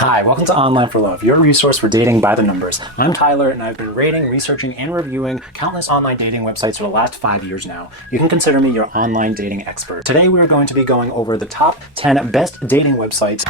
Hi, welcome to Online for Love, your resource for dating by the numbers. I'm Tyler, and I've been rating, researching, and reviewing countless online dating websites for the last 5 years now. You can consider me your online dating expert. Today, we're going to be going over the top 10 best dating websites.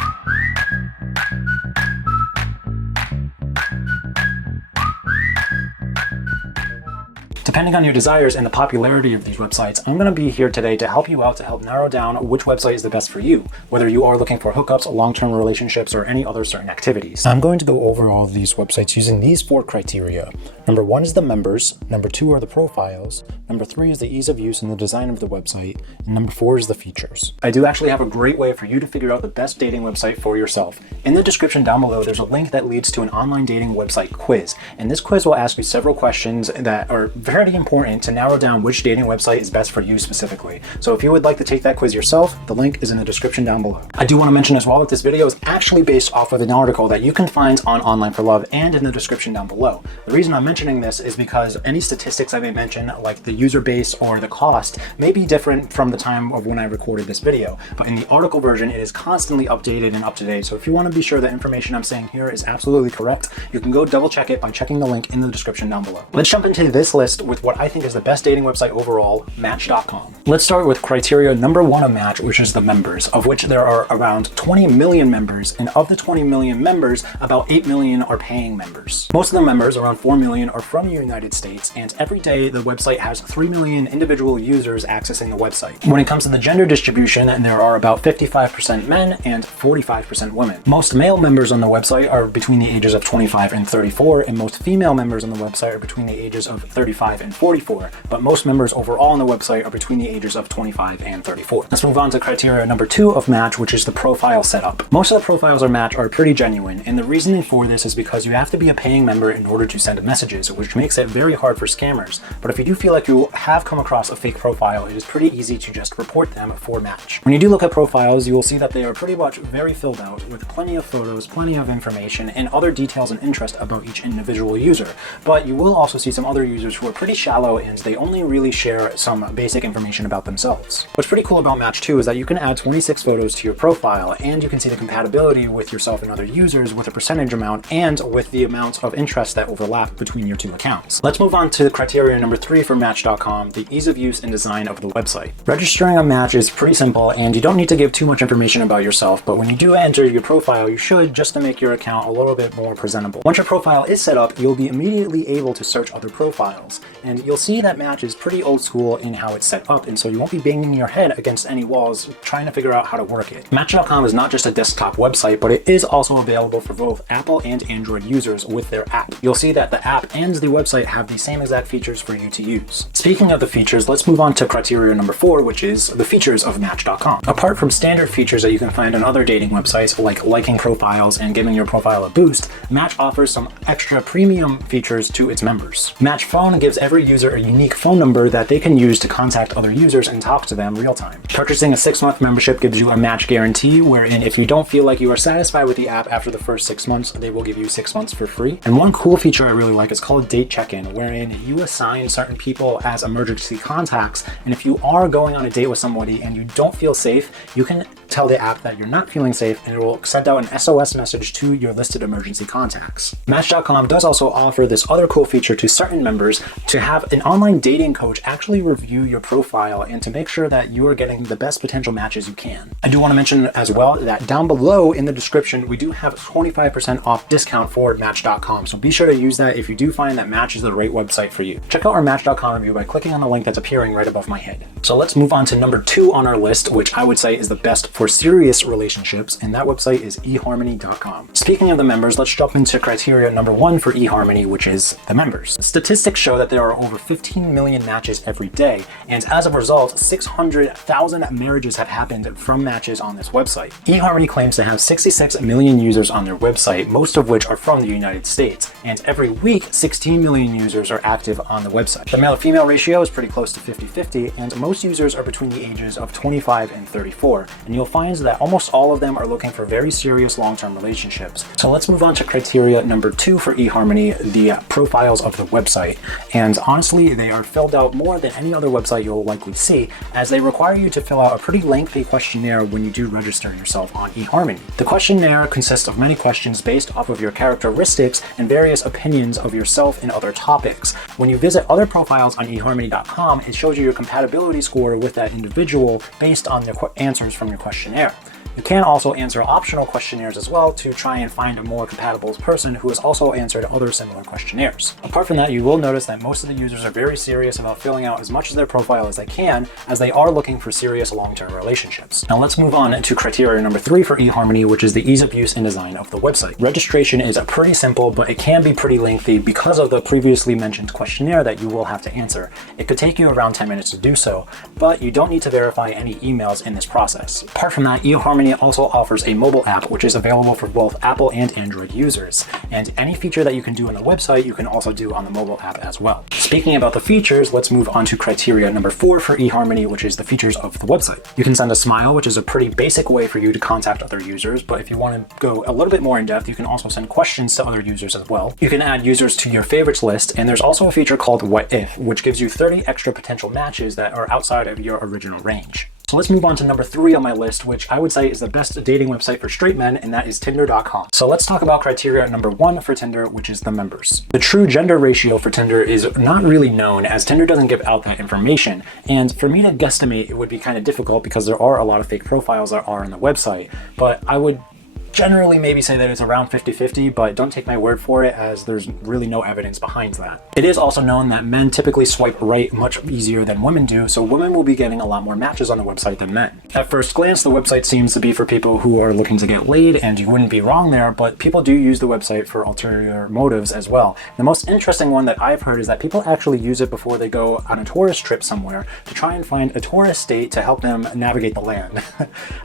Depending on your desires and the popularity of these websites, I'm going to be here today to help you out, to help narrow down which website is the best for you, whether you are looking for hookups, long-term relationships, or any other certain activities. I'm going to go over all of these websites using these 4 criteria. Number 1 is the members, number 2 are the profiles, number 3 is the ease of use and the design of the website, and number 4 is the features. I do actually have a great way for you to figure out the best dating website for yourself. In the description down below, there's a link that leads to an online dating website quiz, and this quiz will ask you several questions that are very important to narrow down which dating website is best for you specifically. So if you would like to take that quiz yourself, the link is in the description down below. I do want to mention as well that this video is actually based off of an article that you can find on Online for Love and in the description down below. The reason I'm mentioning this is because any statistics I may mention, like the user base or the cost, may be different from the time of when I recorded this video, but in the article version, it is constantly updated and up to date. So if you want to be sure the information I'm saying here is absolutely correct, you can go double check it by checking the link in the description down below. Let's jump into this list with what I think is the best dating website overall, Match.com. Let's start with criteria number 1 of Match, which is the members, of which there are around 20 million members, and of the 20 million members, about 8 million are paying members. Most of the members, around 4 million, are from the United States, and every day the website has 3 million individual users accessing the website. When it comes to the gender distribution, there are about 55% men and 45% women. Most male members on the website are between the ages of 25 and 34, and most female members on the website are between the ages of 35 and 44, but most members overall on the website are between the ages of 25 and 34. Let's move on to criteria number 2 of Match, which is the profile setup. Most of the profiles on Match are pretty genuine, and the reasoning for this is because you have to be a paying member in order to send messages, which makes it very hard for scammers. But if you do feel like you have come across a fake profile, it is pretty easy to just report them for Match. When you do look at profiles, you will see that they are pretty much very filled out with plenty of photos, plenty of information, and other details and interest about each individual user. But you will also see some other users who are pretty shallow and they only really share some basic information about themselves. What's pretty cool about Match too is that you can add 26 photos to your profile, and you can see the compatibility with yourself and other users with a percentage amount and with the amount of interest that overlap between your 2 accounts. Let's move on to criteria number 3 for Match.com, the ease of use and design of the website. Registering on Match is pretty simple, and you don't need to give too much information about yourself, but when you do enter your profile, you should, just to make your account a little bit more presentable. Once your profile is set up, you'll be immediately able to search other profiles, and you'll see that Match is pretty old school in how it's set up, and so you won't be banging your head against any walls trying to figure out how to work it. Match.com is not just a desktop website, but it is also available for both Apple and Android users with their app. You'll see that the app and the website have the same exact features for you to use. Speaking of the features, let's move on to criteria number 4, which is the features of Match.com. Apart from standard features that you can find on other dating websites, like liking profiles and giving your profile a boost, Match offers some extra premium features to its members. Match Phone gives every user a unique phone number that they can use to contact other users and talk to them real time. Purchasing a 6-month membership gives you a Match guarantee, wherein if you don't feel like you are satisfied with the app after the first 6 months, they will give you 6 months for free. And one cool feature I really like is called Date Check-In, wherein you assign certain people as emergency contacts, and if you are going on a date with somebody and you don't feel safe, you can tell the app that you're not feeling safe, and it will send out an SOS message to your listed emergency contacts. Match.com does also offer this other cool feature to certain members to have an online dating coach actually review your profile and to make sure that you are getting the best potential matches you can. I do want to mention as well that down below in the description, we do have 25% off discount for Match.com, so be sure to use that if you do find that Match is the right website for you. Check out our Match.com review by clicking on the link that's appearing right above my head. So let's move on to number 2 on our list, which I would say is the best for serious relationships, and that website is eHarmony.com. Speaking of the members, let's jump into criteria number 1 for eHarmony, which is the members. Statistics show that there are over 15 million matches every day, and as a result, 600,000 marriages have happened from matches on this website. eHarmony claims to have 66 million users on their website, most of which are from the United States, and every week, 16 million users are active on the website. The male-to-female ratio is pretty close to 50-50, and most users are between the ages of 25 and 34, and you'll find that almost all of them are looking for very serious long-term relationships. So let's move on to criteria number 2 for eHarmony, the profiles of the website. And honestly, they are filled out more than any other website you'll likely see, as they require you to fill out a pretty lengthy questionnaire when you do register yourself on eHarmony. The questionnaire consists of many questions based off of your characteristics and various opinions of yourself and other topics. When you visit other profiles on eHarmony.com, it shows you your compatibility score with that individual based on the answers from your questionnaire. You can also answer optional questionnaires as well to try and find a more compatible person who has also answered other similar questionnaires. Apart from that, you will notice that most of the users are very serious about filling out as much of their profile as they can, as they are looking for serious long-term relationships. Now let's move on to criteria number 3 for eHarmony, which is the ease of use and design of the website. Registration is pretty simple, but it can be pretty lengthy because of the previously mentioned questionnaire that you will have to answer. It could take you around 10 minutes to do so, but you don't need to verify any emails in this process. Apart from that, eHarmony also offers a mobile app which is available for both Apple and Android users, and any feature that you can do on the website you can also do on the mobile app as well. Speaking about the features, let's move on to criteria number 4 for eHarmony, which is the features of the website. You can send a smile, which is a pretty basic way for you to contact other users, but if you want to go a little bit more in depth, you can also send questions to other users as well. You can add users to your favorites list, and there's also a feature called What If, which gives you 30 extra potential matches that are outside of your original range. So let's move on to number 3 on my list, which I would say is the best dating website for straight men, and that is Tinder.com. So let's talk about criteria number 1 for Tinder, which is the members. The true gender ratio for Tinder is not really known, as Tinder doesn't give out that information. And for me to guesstimate, it would be kind of difficult because there are a lot of fake profiles that are on the website. But I would generally maybe say that it's around 50-50, but don't take my word for it, as there's really no evidence behind that. It is also known that men typically swipe right much easier than women do, so women will be getting a lot more matches on the website than men. At first glance, the website seems to be for people who are looking to get laid, and you wouldn't be wrong there, but people do use the website for ulterior motives as well. The most interesting one that I've heard is that people actually use it before they go on a tourist trip somewhere to try and find a tourist state to help them navigate the land.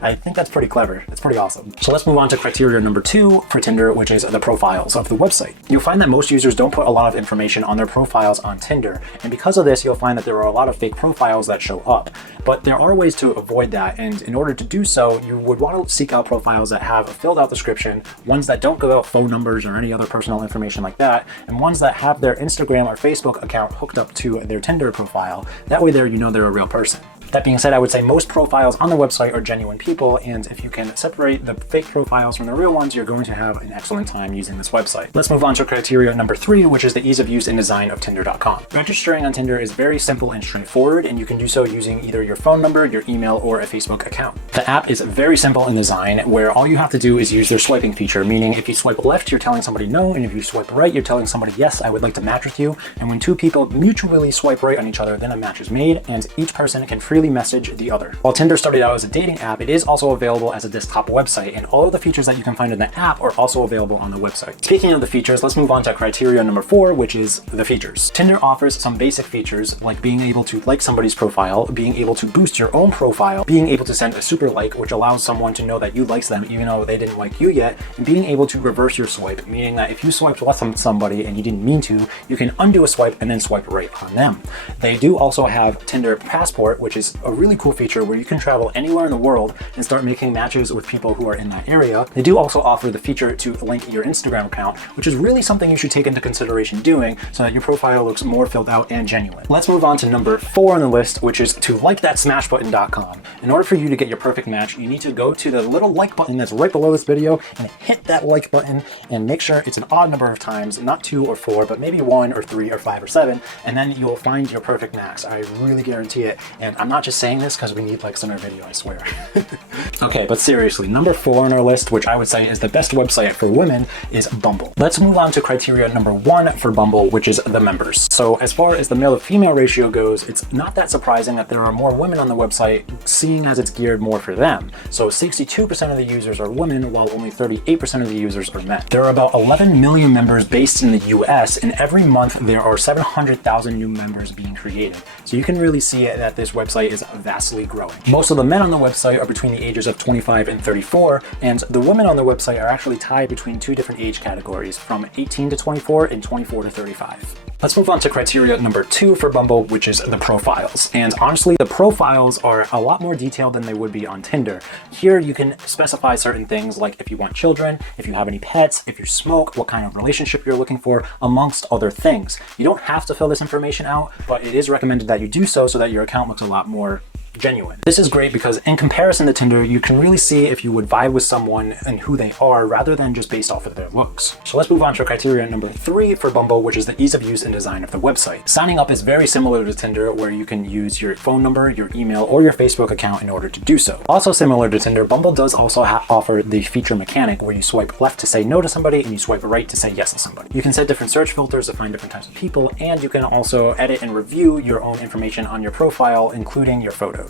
I think that's pretty clever. That's pretty awesome. So let's move on to criteria number 2 for Tinder, which is the profiles of the website. You'll find that most users don't put a lot of information on their profiles on Tinder, and because of this, you'll find that there are a lot of fake profiles that show up. But there are ways to avoid that, and in order to do so, you would want to seek out profiles that have a filled out description, ones that don't give out phone numbers or any other personal information like that, and ones that have their Instagram or Facebook account hooked up to their Tinder profile. That way there, you know they're a real person. That being said, I would say most profiles on the website are genuine people, and if you can separate the fake profiles from the real ones, you're going to have an excellent time using this website. Let's move on to criteria number 3, which is the ease of use and design of Tinder.com. Registering on Tinder is very simple and straightforward, and you can do so using either your phone number, your email, or a Facebook account. The app is very simple in design, where all you have to do is use their swiping feature, meaning if you swipe left, you're telling somebody no, and if you swipe right, you're telling somebody yes, I would like to match with you. And when two people mutually swipe right on each other, then a match is made, and each person can freely message the other. While Tinder started out as a dating app, it is also available as a desktop website, and all of the features that you can find in the app are also available on the website. Speaking of the features, let's move on to criteria number 4, which is the features. Tinder offers some basic features like being able to like somebody's profile, being able to boost your own profile, being able to send a super like, which allows someone to know that you likes them even though they didn't like you yet, and being able to reverse your swipe, meaning that if you swiped left on somebody and you didn't mean to, you can undo a swipe and then swipe right on them. They do also have Tinder Passport, which is a really cool feature where you can travel anywhere in the world and start making matches with people who are in that area. They do also offer the feature to link your Instagram account, which is really something you should take into consideration doing so that your profile looks more filled out and genuine. Let's move on to number 4 on the list, which is to likethatsmashbutton.com. In order for you to get your perfect match, you need to go to the little like button that's right below this video and hit that like button and make sure it's an odd number of times, not 2 or 4, but maybe 1 or 3 or 5 or 7, and then you'll find your perfect match. I really guarantee it, and I'm not just saying this because we need likes on our video, I swear. Okay, but seriously, number 4 on our list, which I would say is the best website for women, is Bumble. Let's move on to criteria number 1 for Bumble, which is the members. So as far as the male to female ratio goes, it's not that surprising that there are more women on the website, seeing as it's geared more for them. So 62% of the users are women, while only 38% of the users are men. There are about 11 million members based in the US, and every month there are 700,000 new members being created. So you can really see that this website is vastly growing. Most of the men on the website are between the ages of 25 and 34, and the women on the website are actually tied between 2 different age categories, from 18 to 24 and 24 to 35. Let's move on to criteria number 2 for Bumble, which is the profiles. And honestly, the profiles are a lot more detailed than they would be on Tinder. Here you can specify certain things like if you want children, if you have any pets, if you smoke, what kind of relationship you're looking for, amongst other things. You don't have to fill this information out, but it is recommended that you do so that your account looks a lot more genuine. This is great because in comparison to Tinder, you can really see if you would vibe with someone and who they are rather than just based off of their looks. So let's move on to criteria number 3 for Bumble, which is the ease of use and design of the website. Signing up is very similar to Tinder, where you can use your phone number, your email, or your Facebook account in order to do so. Also similar to Tinder, Bumble does also offer the feature mechanic where you swipe left to say no to somebody and you swipe right to say yes to somebody. You can set different search filters to find different types of people, and you can also edit and review your own information on your profile, including your photos.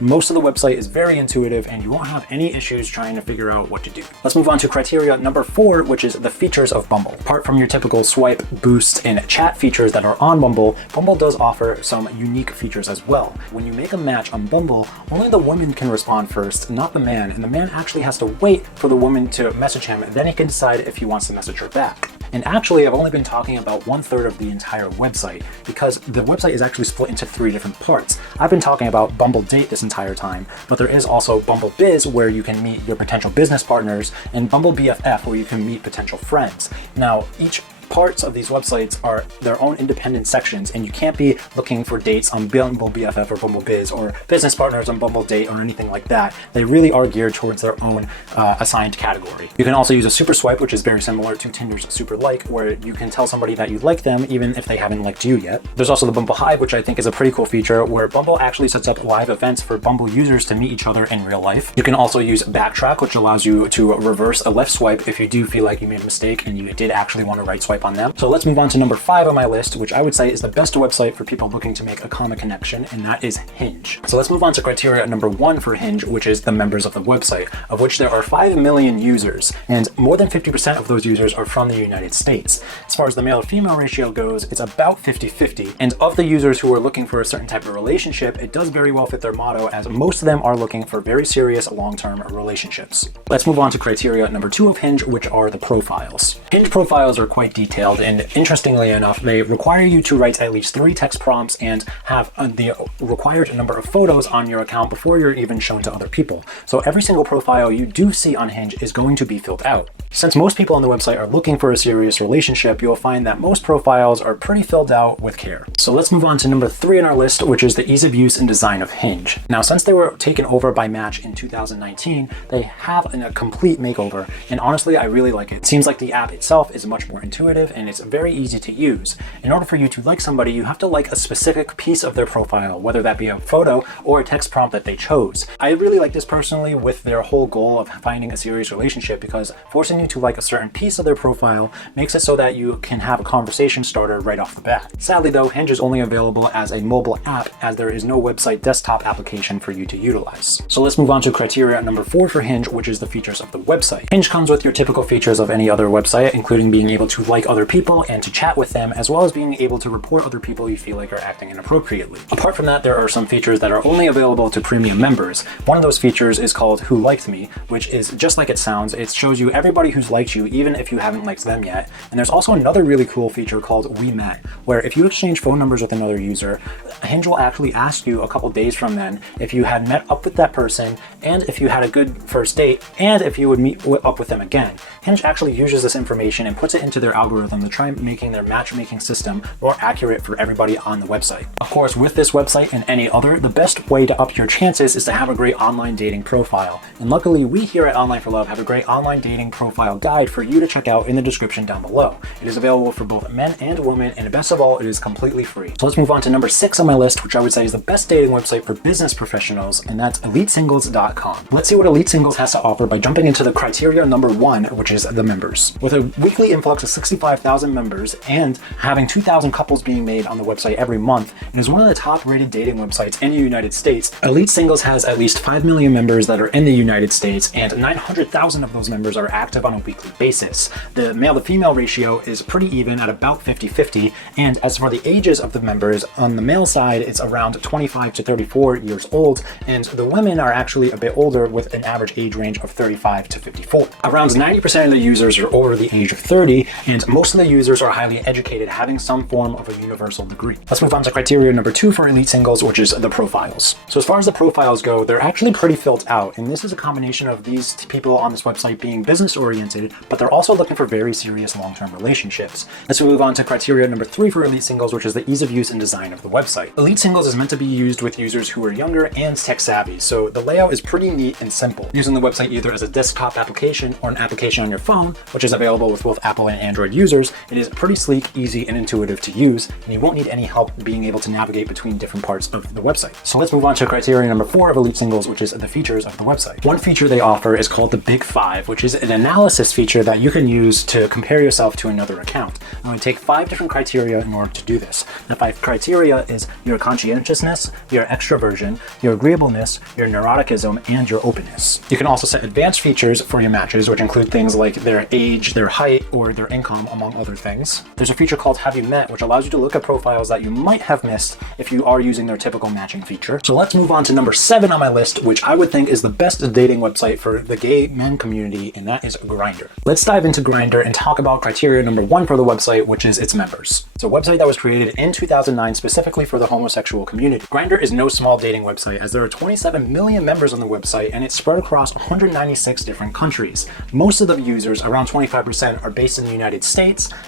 Most of the website is very intuitive and you won't have any issues trying to figure out what to do. Let's move on to criteria number 4, which is the features of Bumble. Apart from your typical swipe, boost, and chat features that are on Bumble, Bumble does offer some unique features as well. When you make a match on Bumble, only the woman can respond first, not the man, and the man actually has to wait for the woman to message him, then he can decide if he wants to message her back. And actually, I've only been talking about 1/3 of the entire website because the website is actually split into 3 different parts. I've been talking about Bumble Date this entire time, but there is also Bumble Biz, where you can meet your potential business partners, and Bumble BFF, where you can meet potential friends. Now, each parts of these websites are their own independent sections, and you can't be looking for dates on Bumble BFF or Bumble Biz or business partners on Bumble Date or anything like that. They really are geared towards their own assigned category. You can also use a super swipe, which is very similar to Tinder's super like, where you can tell somebody that you like them even if they haven't liked you yet. There's also the Bumble Hive, which I think is a pretty cool feature, where Bumble actually sets up live events for Bumble users to meet each other in real life. You can also use Backtrack, which allows you to reverse a left swipe if you do feel like you made a mistake and you did actually want to right swipe on them. So let's move on to number 5 on my list, which I would say is the best website for people looking to make a common connection, and that is Hinge. So let's move on to criteria number 1 for Hinge, which is the members of the website, of which there are 5 million users, and more than 50% of those users are from the United States. As far as the male to female ratio goes, it's about 50-50, and of the users who are looking for a certain type of relationship, it does very well fit their motto, as most of them are looking for very serious long-term relationships. Let's move on to criteria number 2 of Hinge, which are the profiles. Hinge profiles are quite detailed, and interestingly enough, they require you to write at least 3 text prompts and have the required number of photos on your account before you're even shown to other people. So every single profile you do see on Hinge is going to be filled out. Since most people on the website are looking for a serious relationship, you'll find that most profiles are pretty filled out with care. So let's move on to number 3 on our list, which is the ease of use and design of Hinge. Now, since they were taken over by Match in 2019, they have a complete makeover, and honestly, I really like it. It seems like the app itself is much more intuitive and it's very easy to use. In order for you to like somebody, you have to like a specific piece of their profile, whether that be a photo or a text prompt that they chose. I really like this personally with their whole goal of finding a serious relationship, because forcing you to like a certain piece of their profile makes it so that you can have a conversation starter right off the bat. Sadly though, Hinge is only available as a mobile app, as there is no website desktop application for you to utilize. So let's move on to criteria number 4 for Hinge, which is the features of the website. Hinge comes with your typical features of any other website, including being able to like other people and to chat with them, as well as being able to report other people you feel like are acting inappropriately. Apart from that, there are some features that are only available to premium members. One of those features is called Who Liked Me, which is just like it sounds. It shows you everybody who's liked you, even if you haven't liked them yet. And there's also another really cool feature called We Met, where if you exchange phone numbers with another user, Hinge will actually ask you a couple days from then if you had met up with that person, and if you had a good first date, and if you would meet up with them again. Hinge actually uses this information and puts it into their algorithm to try making their matchmaking system more accurate for everybody on the website. Of course, with this website and any other, the best way to up your chances is to have a great online dating profile. And luckily, we here at Online for Love have a great online dating profile guide for you to check out in the description down below. It is available for both men and women, and best of all, it is completely free. So let's move on to number 6 on my list, which I would say is the best dating website for business professionals, and that's EliteSingles.com. Let's see what Elite Singles has to offer by jumping into the criteria number 1, which is the members. With a weekly influx of 65,000 members and having 2,000 couples being made on the website every month, it is one of the top rated dating websites in the United States. Elite Singles has at least 5 million members that are in the United States, and 900,000 of those members are active on a weekly basis. The male to female ratio is pretty even at about 50-50, and as for the ages of the members, on the male side, it's around 25 to 34 years old, and the women are actually a bit older with an average age range of 35 to 54. Around 90% of the users are over the age of 30, and Most of the users are highly educated, having some form of a universal degree. Let's move on to criteria number 2 for elite singles, which is the profiles. So as far as the profiles go, they're actually pretty filled out, and this is a combination of these people on this website being business oriented, but they're also looking for very serious long-term relationships. Let's move on to criteria number 3 for elite singles, which is the ease of use and design of the website. Elite singles is meant to be used with users who are younger and tech savvy, so the layout is pretty neat and simple. Using the website either as a desktop application or an application on your phone, which is available with both Apple and Android users, it is pretty sleek, easy, and intuitive to use, and you won't need any help being able to navigate between different parts of the website. So let's move on to criteria number 4 of elite singles, which is the features of the website. One feature they offer is called the Big Five, which is an analysis feature that you can use to compare yourself to another account. I'm going to take 5 different criteria in order to do this. The 5 criteria is your conscientiousness, your extroversion, your agreeableness, your neuroticism, and your openness. You can also set advanced features for your matches, which include things like their age, their height, or their income, among other things. There's a feature called Have You Met, which allows you to look at profiles that you might have missed if you are using their typical matching feature. So let's move on to number 7 on my list, which I would think is the best dating website for the gay men community, and that is Grindr. Let's dive into Grindr and talk about criteria number 1 for the website, which is its members. It's a website that was created in 2009 specifically for the homosexual community. Grindr is no small dating website, as there are 27 million members on the website, and it's spread across 196 different countries. Most of the users, around 25%, are based in the United States,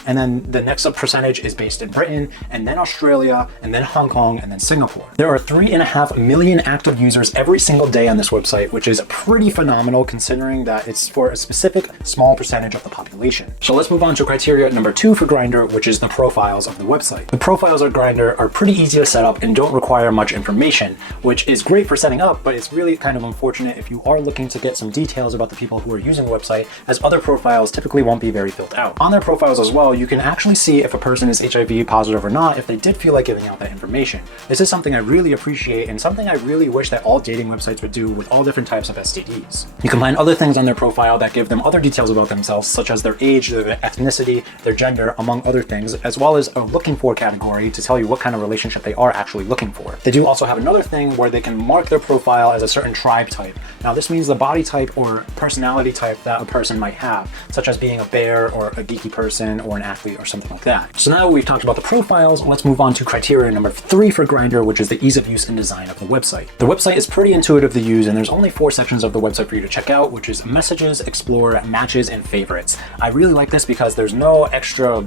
and then the next percentage is based in Britain, and then Australia, and then Hong Kong, and then Singapore. There are 3.5 million active users every single day on this website, which is pretty phenomenal considering that it's for a specific small percentage of the population. So let's move on to criteria number 2 for Grindr, which is the profiles of the website. The profiles of Grindr are pretty easy to set up and don't require much information, which is great for setting up, but it's really kind of unfortunate if you are looking to get some details about the people who are using the website, as other profiles typically won't be very filled out. On their profiles as well, you can actually see if a person is HIV positive or not if they did feel like giving out that information. This is something I really appreciate and something I really wish that all dating websites would do with all different types of STDs. You can find other things on their profile that give them other details about themselves, such as their age, their ethnicity, their gender, among other things, as well as a looking for category to tell you what kind of relationship they are actually looking for. They do also have another thing where they can mark their profile as a certain tribe type. Now this means the body type or personality type that a person might have, such as being a bear or a geeky person or an athlete or something like that. So now we've talked about the profiles, let's move on to criteria number 3 for Grindr, which is the ease of use and design of the website. The website is pretty intuitive to use, and there's only 4 sections of the website for you to check out, which is messages, explore, matches, and favorites. I really like this because there's no extra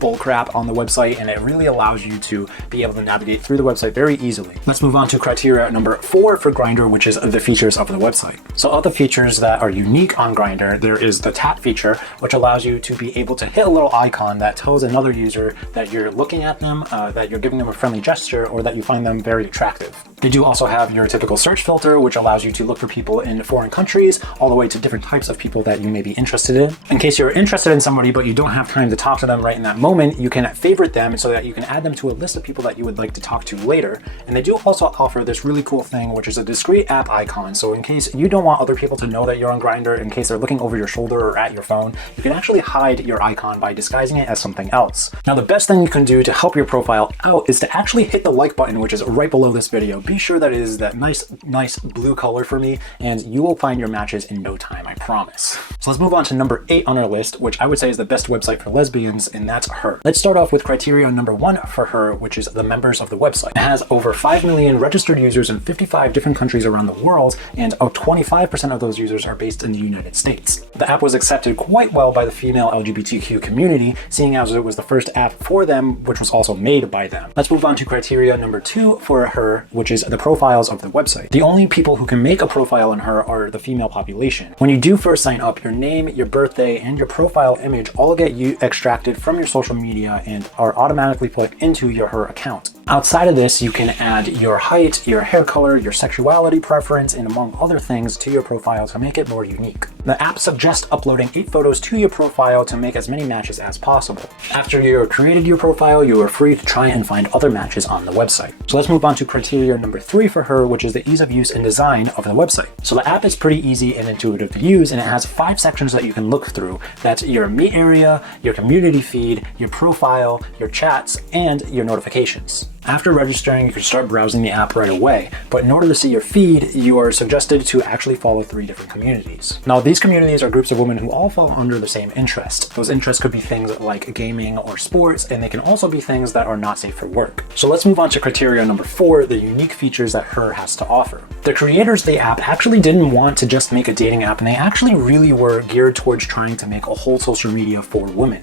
bullcrap on the website, and it really allows you to be able to navigate through the website very easily. Let's move on to criteria number 4 for Grindr, which is the features of the website. So of the features that are unique on Grindr, there is the tap feature, which allows you to be able to hit a little icon that tells another user that you're looking at them, that you're giving them a friendly gesture, or that you find them very attractive. They do also have your typical search filter, which allows you to look for people in foreign countries, all the way to different types of people that you may be interested in. In case you're interested in somebody, but you don't have time to talk to them right in that moment, you can favorite them so that you can add them to a list of people that you would like to talk to later. And they do also offer this really cool thing, which is a discrete app icon. So in case you don't want other people to know that you're on Grindr, in case they're looking over your shoulder or at your phone, you can actually hide your icon by disguising it as something else. Now, the best thing you can do to help your profile out is to actually hit the like button, which is right below this video. Be sure that it is that nice blue color for me, and you will find your matches in no time, I promise. So let's move on to number 8 on our list, which I would say is the best website for lesbians, and that's Her. Let's start off with criteria number 1 for Her, which is the members of the website. It has over 5 million registered users in 55 different countries around the world, and 25% of those users are based in the United States. The app was accepted quite well by the female LGBTQ community, seeing as it was the first app for them, which was also made by them. Let's move on to criteria number 2 for Her, which is the profiles of the website. The only people who can make a profile on Her are the female population. When you do first sign up, your name, your birthday, and your profile image all get extracted from your social media and are automatically put into your Her account. Outside of this, you can add your height, your hair color, your sexuality preference, and among other things to your profile to make it more unique. The app suggests uploading 8 photos to your profile to make as many matches as possible. After you've created your profile, you are free to try and find other matches on the website. So let's move on to criteria number 3 for Her, which is the ease of use and design of the website. So the app is pretty easy and intuitive to use, and it has 5 sections that you can look through. That's your Me area, your community feed, your profile, your chats, and your notifications. After registering, you can start browsing the app right away, but in order to see your feed, you are suggested to actually follow 3 different communities. Now, These communities are groups of women who all fall under the same interest. Those interests could be things like gaming or sports, and they can also be things that are not safe for work. So let's move on to criteria number 4, the unique features that Her has to offer. The creators of the app actually didn't want to just make a dating app, and they actually really were geared towards trying to make a whole social media for women.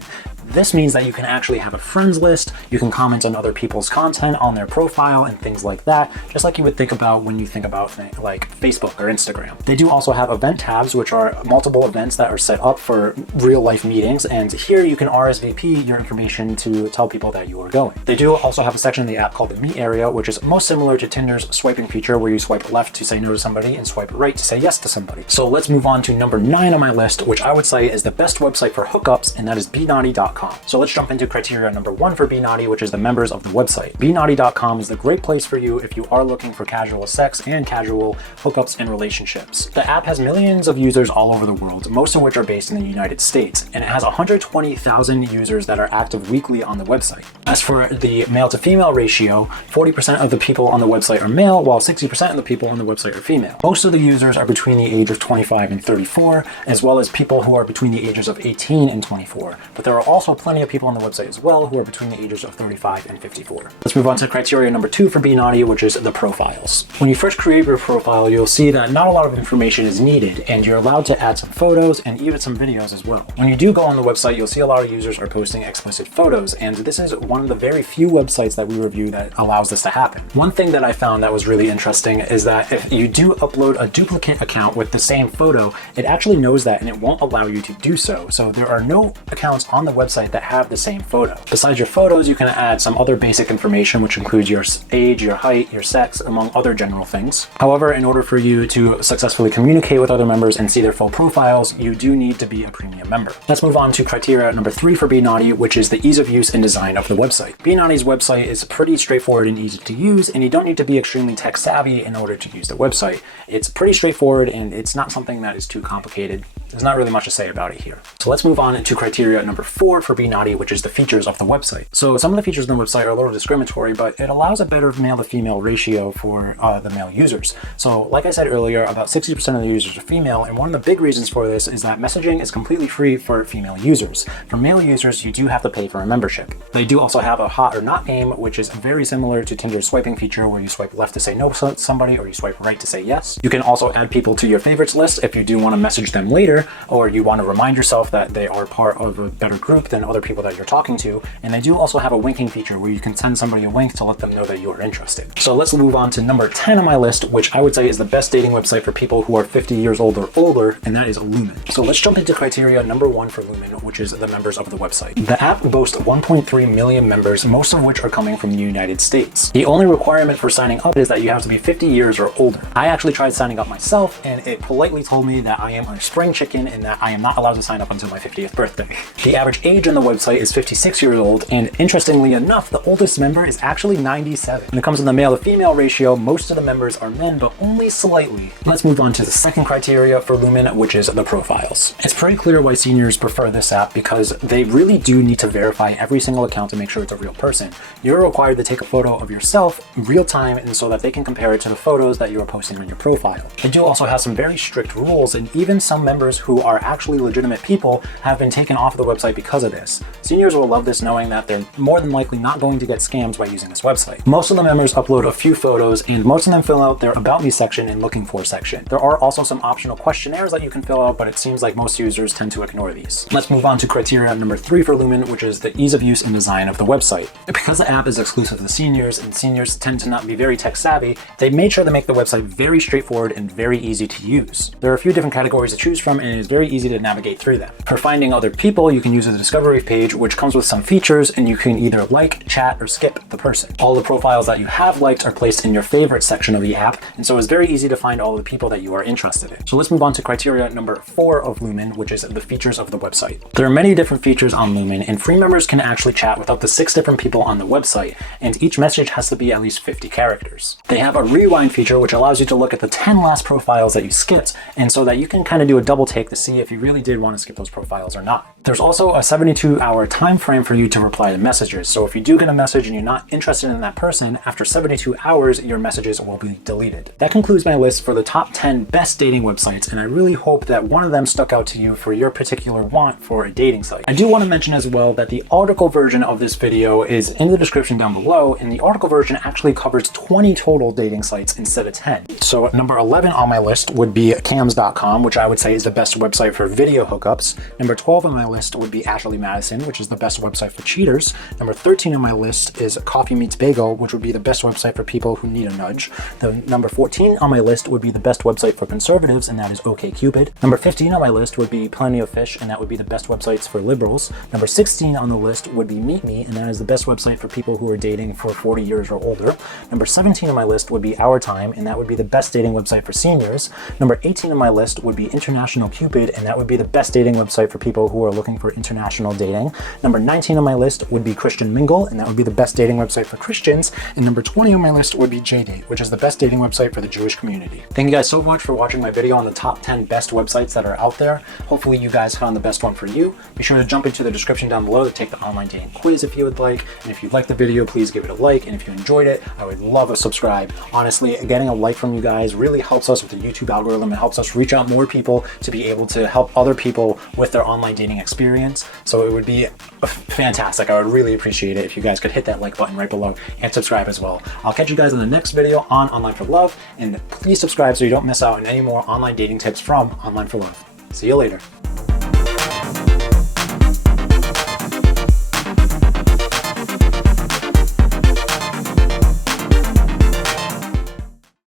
This means that you can actually have a friends list, you can comment on other people's content on their profile and things like that, just like you would think about when you think about things like Facebook or Instagram. They do also have event tabs, which are multiple events that are set up for real life meetings, and here you can RSVP your information to tell people that you are going. They do also have a section in the app called the Me area, which is most similar to Tinder's swiping feature, where you swipe left to say no to somebody and swipe right to say yes to somebody. So let's move on to number 9 on my list, which I would say is the best website for hookups, and that is BeNaughty.com. So let's jump into criteria number 1 for BeNaughty, which is the members of the website. BeNaughty.com is the great place for you if you are looking for casual sex and casual hookups and relationships. The app has millions of users all over the world, most of which are based in the United States, and it has 120,000 users that are active weekly on the website. As for the male to female ratio, 40% of the people on the website are male, while 60% of the people on the website are female. Most of the users are between the age of 25 and 34, as well as people who are between the ages of 18 and 24. But there are also plenty of people on the website as well who are between the ages of 35 and 54. Let's move on to criteria number 2 for BeNaughty, which is the profiles. When you first create your profile, you'll see that not a lot of information is needed, and you're allowed to add some photos and even some videos as well. When you do go on the website, you'll see a lot of users are posting explicit photos, and this is one of the very few websites that we review that allows this to happen. One thing that I found that was really interesting is that if you do upload a duplicate account with the same photo, it actually knows that and it won't allow you to do so. So there are no accounts on the website that have the same photo. Besides your photos, you can add some other basic information, which includes your age, your height, your sex, among other general things. However, in order for you to successfully communicate with other members and see their full profiles, you do need to be a premium member. Let's move on to criteria number 3 for BeNaughty, which is the ease of use and design of the website. BeNaughty's website is pretty straightforward and easy to use, and you don't need to be extremely tech savvy in order to use the website. It's pretty straightforward, and it's not something that is too complicated. There's not really much to say about it here. So let's move on to criteria number 4 for BeNaughty, which is the features of the website. So some of the features on the website are a little discriminatory, but it allows a better male to female ratio for the male users. So like I said earlier, about 60% of the users are female, and one of the big reasons for this is that messaging is completely free for female users. For male users, you do have to pay for a membership. They do also have a hot or not game, which is very similar to Tinder's swiping feature, where you swipe left to say no to somebody or you swipe right to say yes. You can also add people to your favorites list if you do want to message them later, or you want to remind yourself that they are part of a better group than other people that you're talking to. And they do also have a winking feature where you can send somebody a wink to let them know that you are interested. So let's move on to number 10 on my list, which I would say is the best dating website for people who are 50 years old or older, and that is Lumen. So let's jump into criteria number 1 for Lumen, which is the members of the website. The app boasts 1.3 million members, most of which are coming from the United States. The only requirement for signing up is that you have to be 50 years or older. I actually tried signing up myself, and it politely told me that I am a spring chicken and that I am not allowed to sign up until my 50th birthday. The average age on the website is 56 years old, and interestingly enough, the oldest member is actually 97. When it comes to the male to female ratio, most of the members are men, but only slightly. Let's move on to the second criteria for Lumen, which is the profiles. It's pretty clear why seniors prefer this app, because they really do need to verify every single account to make sure it's a real person. You're required to take a photo of yourself in real time, and so that they can compare it to the photos that you are posting on your profile. They do also have some very strict rules, and even some members who are actually legitimate people have been taken off of the website because of this. Seniors will love this, knowing that they're more than likely not going to get scammed by using this website. Most of the members upload a few photos, and most of them fill out their About Me section and Looking For section. There are also some optional questionnaires that you can fill out, but it seems like most users tend to ignore these. Let's move on to criteria number 3 for Lumen, which is the ease of use and design of the website. Because the app is exclusive to seniors, and seniors tend to not be very tech savvy, they made sure to make the website very straightforward and very easy to use. There are a few different categories to choose from, and it is very easy to navigate through them. For finding other people, you can use the discovery page, which comes with some features, and you can either like, chat, or skip the person. All the profiles that you have liked are placed in your favorite section of the app, and so it's very easy to find all the people that you are interested in. So let's move on to criteria number 4 of Lumen, which is the features of the website. There are many different features on Lumen, and free members can actually chat with up to 6 different people on the website, and each message has to be at least 50 characters. They have a rewind feature, which allows you to look at the 10 last profiles that you skipped, and so that you can kind of do a double take take to see if you really did want to skip those profiles or not. There's also a 72-hour time frame for you to reply to messages. So if you do get a message and you're not interested in that person, after 72 hours, your messages will be deleted. That concludes my list for the top 10 best dating websites, and I really hope that one of them stuck out to you for your particular want for a dating site. I do want to mention as well that the article version of this video is in the description down below, and the article version actually covers 20 total dating sites instead of 10. So number 11 on my list would be cams.com, which I would say is the best website for video hookups. Number 12 on my list would be Ashley Madison, which is the best website for cheaters. Number 13 on my list is Coffee Meets Bagel, which would be the best website for people who need a nudge. The number 14 on my list would be the best website for conservatives, and that is OkCupid. Number 15 on my list would be Plenty of Fish, and that would be the best websites for liberals. Number 16 on the list would be Meet Me, and that is the best website for people who are dating for 40 years or older. Number 17 on my list would be Our Time, and that would be the best dating website for seniors. Number 18 on my list would be International Cupid, and that would be the best dating website for people who are looking for international dating. Number 19 on my list would be Christian Mingle, and that would be the best dating website for Christians. And number 20 on my list would be JDate, which is the best dating website for the Jewish community. Thank you guys so much for watching my video on the top 10 best websites that are out there. Hopefully you guys found the best one for you. Be sure to jump into the description down below to take the online dating quiz if you would like. And if you liked the video, please give it a like. And if you enjoyed it, I would love a subscribe. Honestly, getting a like from you guys really helps us with the YouTube algorithm. It helps us reach out more people to be able to help other people with their online dating experience. So it would be fantastic. I would really appreciate it if you guys could hit that like button right below and subscribe as well. I'll catch you guys in the next video on Online for Love, and please subscribe so you don't miss out on any more online dating tips from Online for Love. See you later.